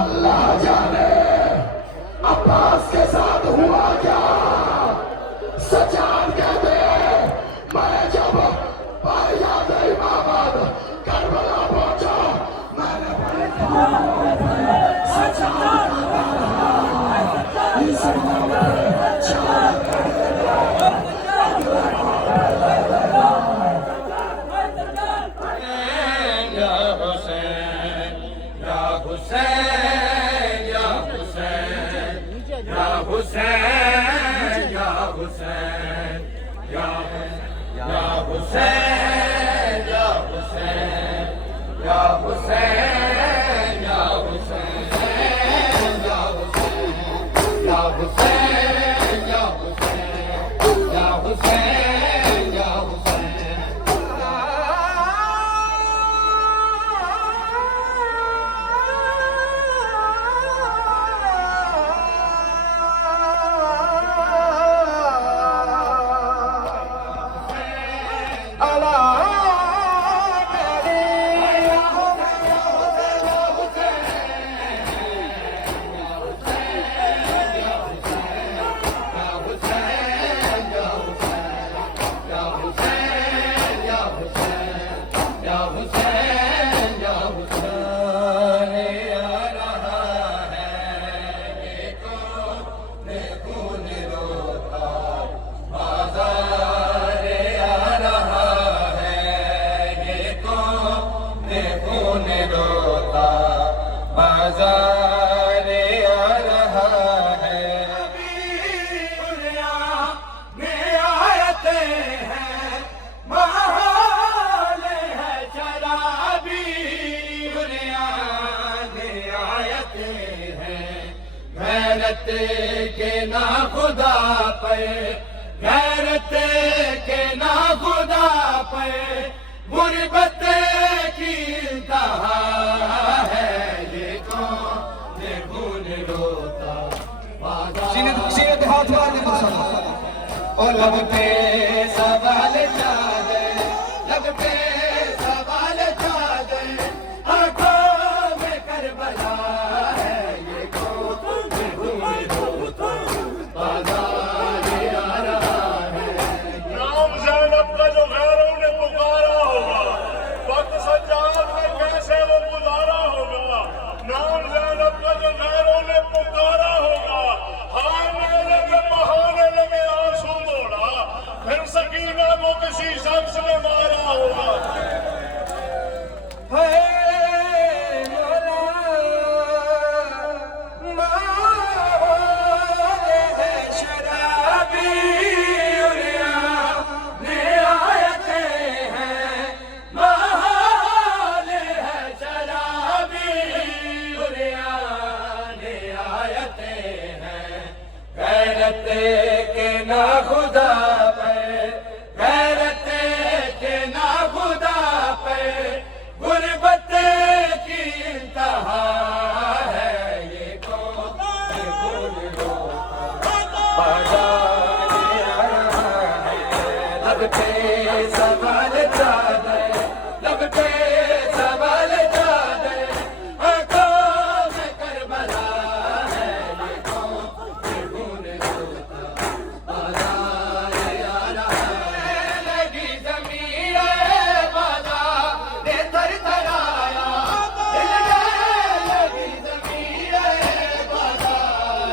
अल्लाह जाने अब्बास के साथ हुआ क्या। सजाद कहते मैं जब भाईजान इमामत करबला पहुंचा, मैंने सजाद इस गैरत के ना खुदा पे, गैरत के ना खुदा पे, गुर्बत की इंतहा है। ये कौन खून रोता सीने पे हाथ मार के और लब पे सवाल चादर, लब पे सवाल चादर, आंखों में करबला है। ये नाम ज़ैनब का जो गैरों ने पुकारा होगा, वक्त सज्जाद में कैसे वो गुजारा होगा। नाम ज़ैनब का जो गैरों ने पुकारा होगा, हारने लगे बहाने लगे आंसू मोड़ा, फिर सकीना को किसी शख्स ने मारा होगा। गैरत के ना खुदा पे, गैरत के ना खुदा पे, गुर्बत की इंतहा है। ये कौन लब पे सवाल चादर, लब पे सवाल चादर, आंखों में करबला है। ये कौन लगी ज़मीन बाजा ने थर थराया, लगी ज़मीन बाजा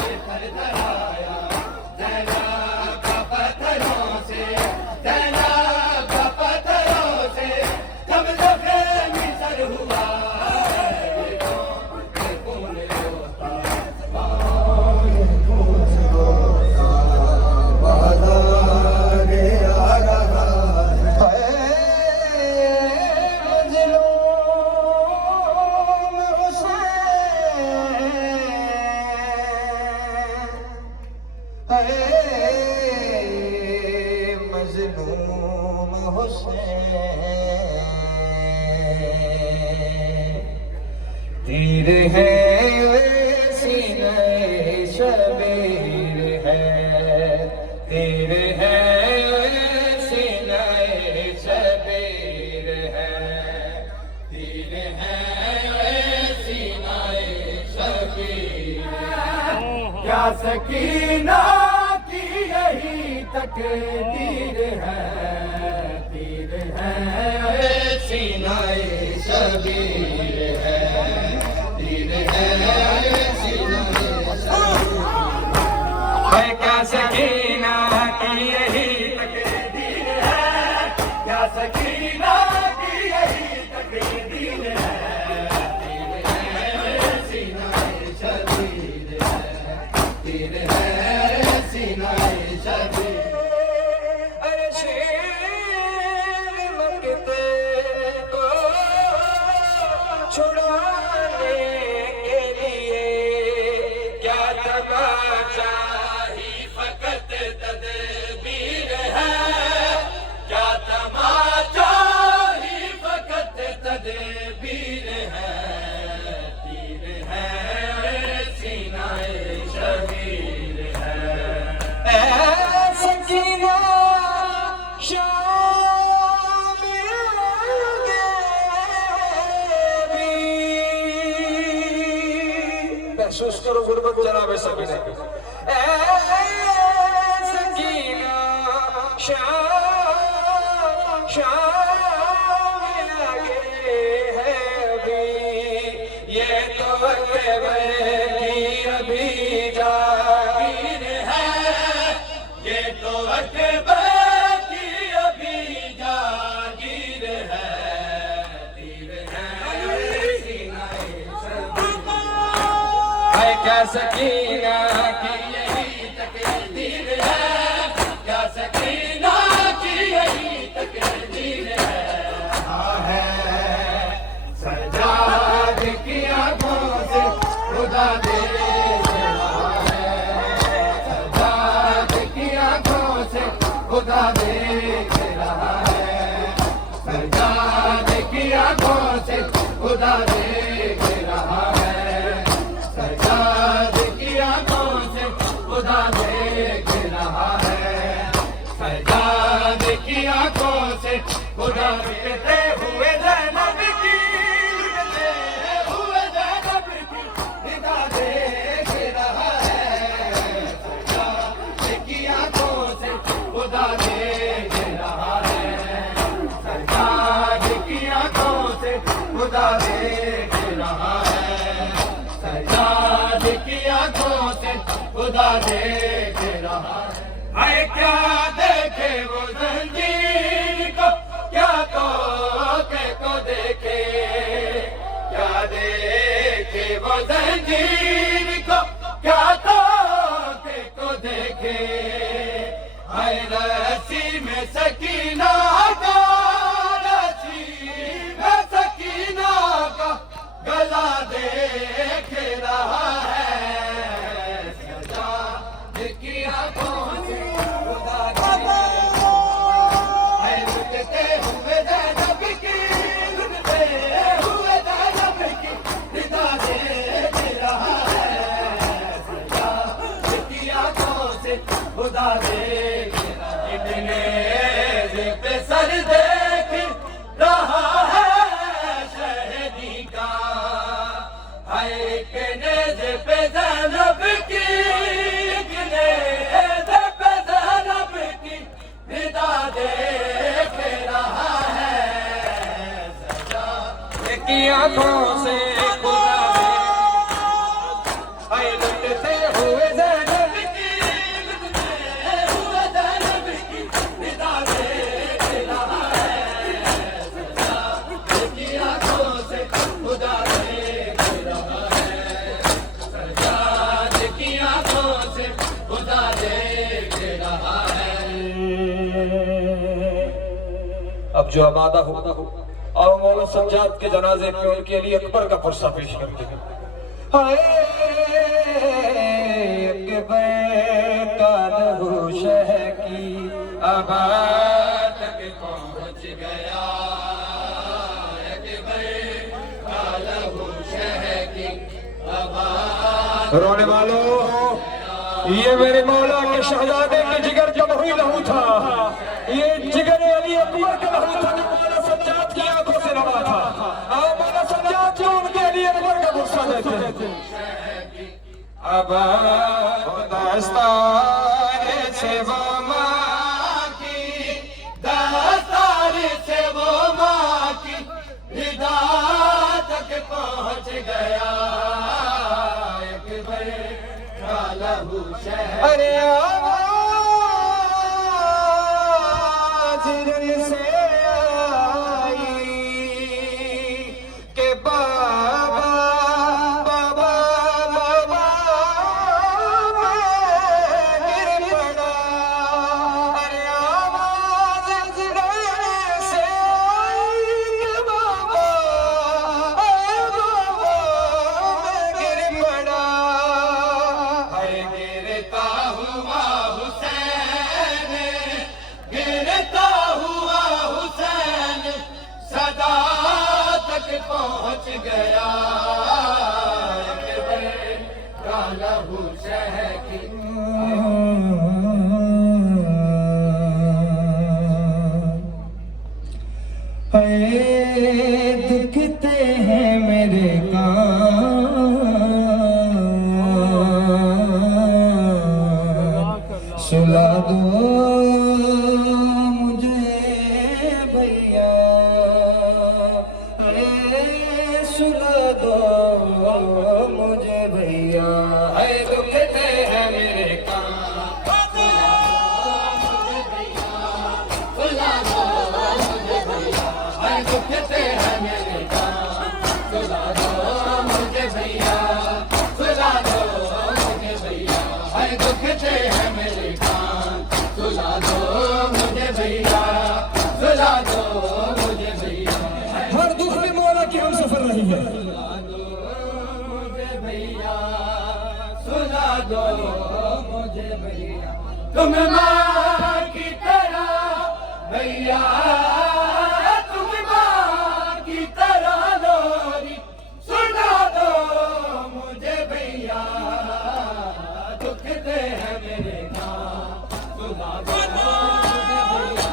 ने थर थराया। ज़ैनब का पत्थरों से, ज़ैनब का पत्थरों से जब ज़ख्म सर हुआ है। ये कौन रोता मज़लूम हुसैन, तीर है सीने शबीर है, तीर है सीने शबीर है, तीर है सीने शबीर क्या सकीना की यही तकदीर है, तीर है सीनाए शबीर है, तीर है सीनाए शबीर। क्या सकीना की यही तकदीर है, क्या सकीना की यही तकदीर है, तीर है सीनाए शबीर है, तीर है सीनाए शबीर। अरे शेर मंगते को छुड़ाने के लिए क्या तमाचा ही फकत तदबीर है, क्या तमाचा ही फकत तदबीर है, तीर है सीनाए शबीर है। सकीना शाम आगे भी महसूस करो गुरबत जनाब सकीना की। सकीना शाम आगे है भी, ये तो की अभी जागीर है, ये तो अकबर की अभी जागीर है, तीर है सीनाए शबीर। है क्या सकीना की यही तकदीर है, क्या सकीना की यही तकदीर है सजाद की आंखों से खुदा देख रहा है, सजाद की आंखों से खुदा देख रहा है, सजाद की आंखों से खुदा देख रहा है, सजाद की आंखों से खुदा देख रहा है, सजाद की आंखों से खुदा देखते हुए ज़ैनब की, देखते हुए ज़ैनब की निगाह देख रहा है, सजाद की आंखों से खुदा देख रहा है, सजाद की आंखों से खुदा देख रहा है, सजाद की आंखों से खुदा देख रहा है। हाय क्या देखे वो जंजीर को, क्या तोके को देखे, क्या देखे वो जंजीर को, क्या तोके को देखे। हाय रस्सी में सकीना का, रस्सी में सकीना का गला देख रहा है, सजाद की आंखों से खुदा है, लुटते हुए ज़ैनब की, लुटते हुए ज़ैनब की निगाह देख रहा है, सजाद की आंखों से खुदा देख रहा है। इतने पे सर देख रहा है शहदी का, हाय के नेज़ पे ज़ैनब की, के नेज़ पे ज़ैनब की निगाह देख रहा है, सजाद की आंखों से खुदा हाय लुटते हुए ज़ैनब की, लुटते हुए ज़ैनब की निगाह देख रहा है, सजाद की आंखों से खुदा देख रहा है, सजाद की आंखों से खुदा देख रहा है। अब जो आबादा हो और मौला सज्जाद के जनाजे पे उनके लिए अकबर का पुरसा पेश करते हैं। हाय अकबर का लहू शह की आबाद तक पहुंच गया, अकबर का लहू शह की आबाद। रोने वालों, ये मेरे मौला के शहजादे के जिगर का वही लहू था, ये जिगर अली अकबर का लहू था जो मौला सज्जाद की आंखों से लगा था। और मौला सज्जाद जो उनके लिए अकबर का गुस्सा देते अब दस्तार से वो माँ की, दस्तार से वो माँ की निदा तक पहुँच गया। एक बेटा लहू शहर, अरे आवाज़ दिल से आई के बाबा बाबा बाबा मैं गिर पड़ा। अरे आवाज़ दिल से आई के बाबा बाबा मैं गिर पड़ा। हाय गिरता हुआ हुसैन, गिरता हुआ हुसैन सदा तक पहुँच गया। काला हुसैन की दुखते हैं मेरे कान, सुला दो मुझे भैया, सुला दो मुझे भैया। दुखते हैं मेरे कान, सुला दो मुझे भैया। दुखते हैं मेरे कान, सुला दो मुझे भैया, सुला दो मुझे भैया। दुखते हैं मेरे कान, सुला दो मुझे भैया, सुला दो मुझे भैया। हर दुख में मौला की हम सफर रही है। मुझे भैया, सुला दो मुझे भैया। तुम माँ की तरह भैया, तुम माँ की तरह लोरी सुना दो मुझे भैया। दुखते हैं मेरे कान, सुला दो मुझे भैया,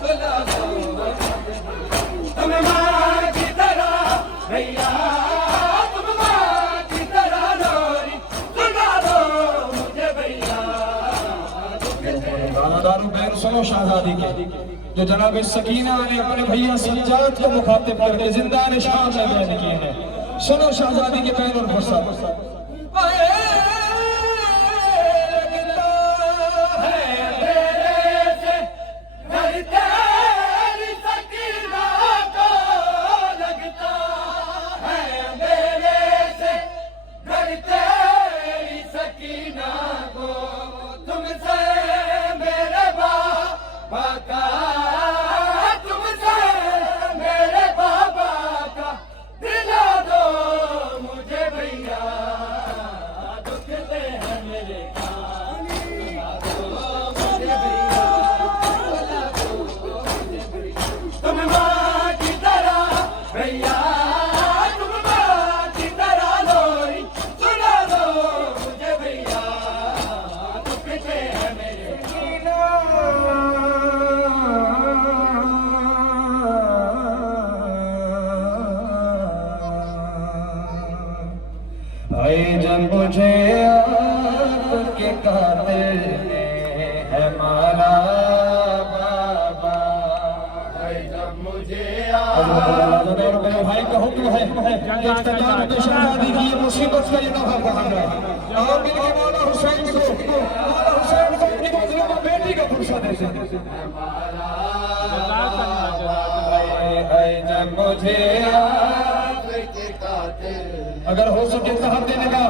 सुला दो मुझे भैया। तुम माँ की तरह भैया, तुम माँ की तरह लोरी सुना दो मुझे भैया। दारू बैन सुनो शहजादी के, जो जनाब सकीना ने अपने भैया सज्जाद को मुखातिब करके जिंदा निशान में बयान किए हैं। सुनो शहजादी के बैन और फरसा। जब मुझे आपके कातिल ने है मारा बाबा, जब मुझे मेरे भाई का हुक्म है कि शहजादी की ये मुसीबत का ये नफा पड़ा है। और मेरे मौला हुसैन को अपनी मंजिलों में बेटी का फुर्सत दे। जब मुझे आपके कातिल, अगर हो सके जहर देने का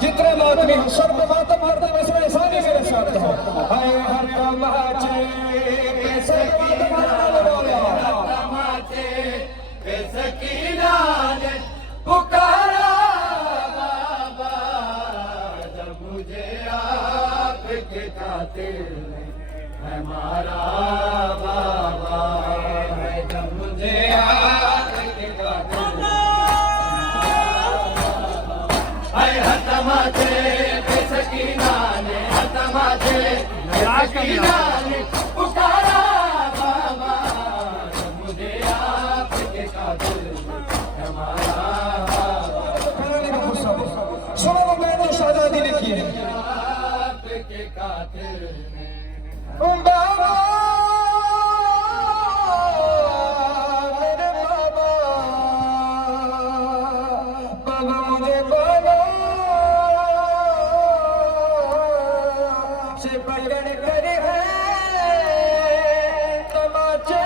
जितने मातमी हो सब पे मातम करता वैसे एहसानी मेरे साथ हो। हाय हर तमाचे कैसे तमाचे पे सकीना ने पुकारा बाबा, जब मुझे आपके कातिल ने है मारा बाबा, जब मुझे आपके कातिल हतमाचे पे सकीना ने, हतमाचे पे सकीना ने पुकारा बाबा, जब मुझे आपके कातिल हमारा। सुनो मैं तो कातिल ने बाबा मेरे बाबा बाबा मुझे बाबा से पकड़ कर है तमाचे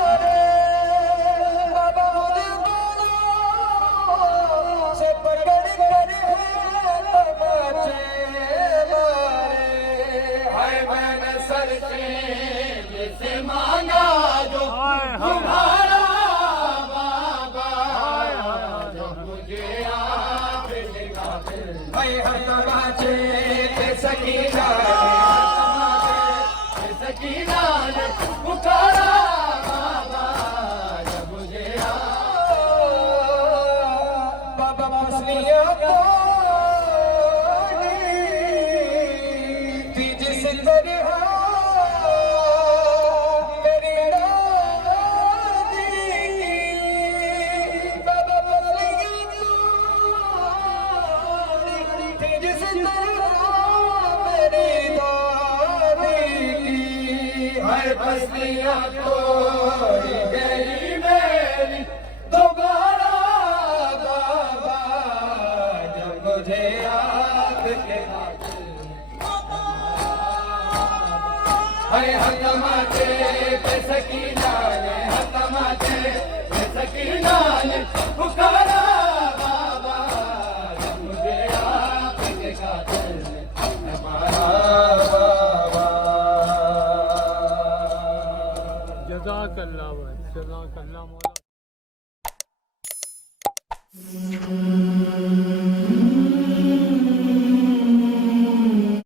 मारे बाबा मुझे बाबा से पकड़ कर है तमाचे मारे हाय मैंने सर से मांगा जो तुम्हारा बाबा जो मुझे आपने कातिल भाई हम तमाचे थे सकीना सकीना ने पुकारा बाबा जब मुझे बाबा मछलियाँ थी जिस तरह मेरी दादी बाबा मछलियाँ थी जिस तरह मेरी दादी की हर बस्तियाँ तोड़ी गई मेरी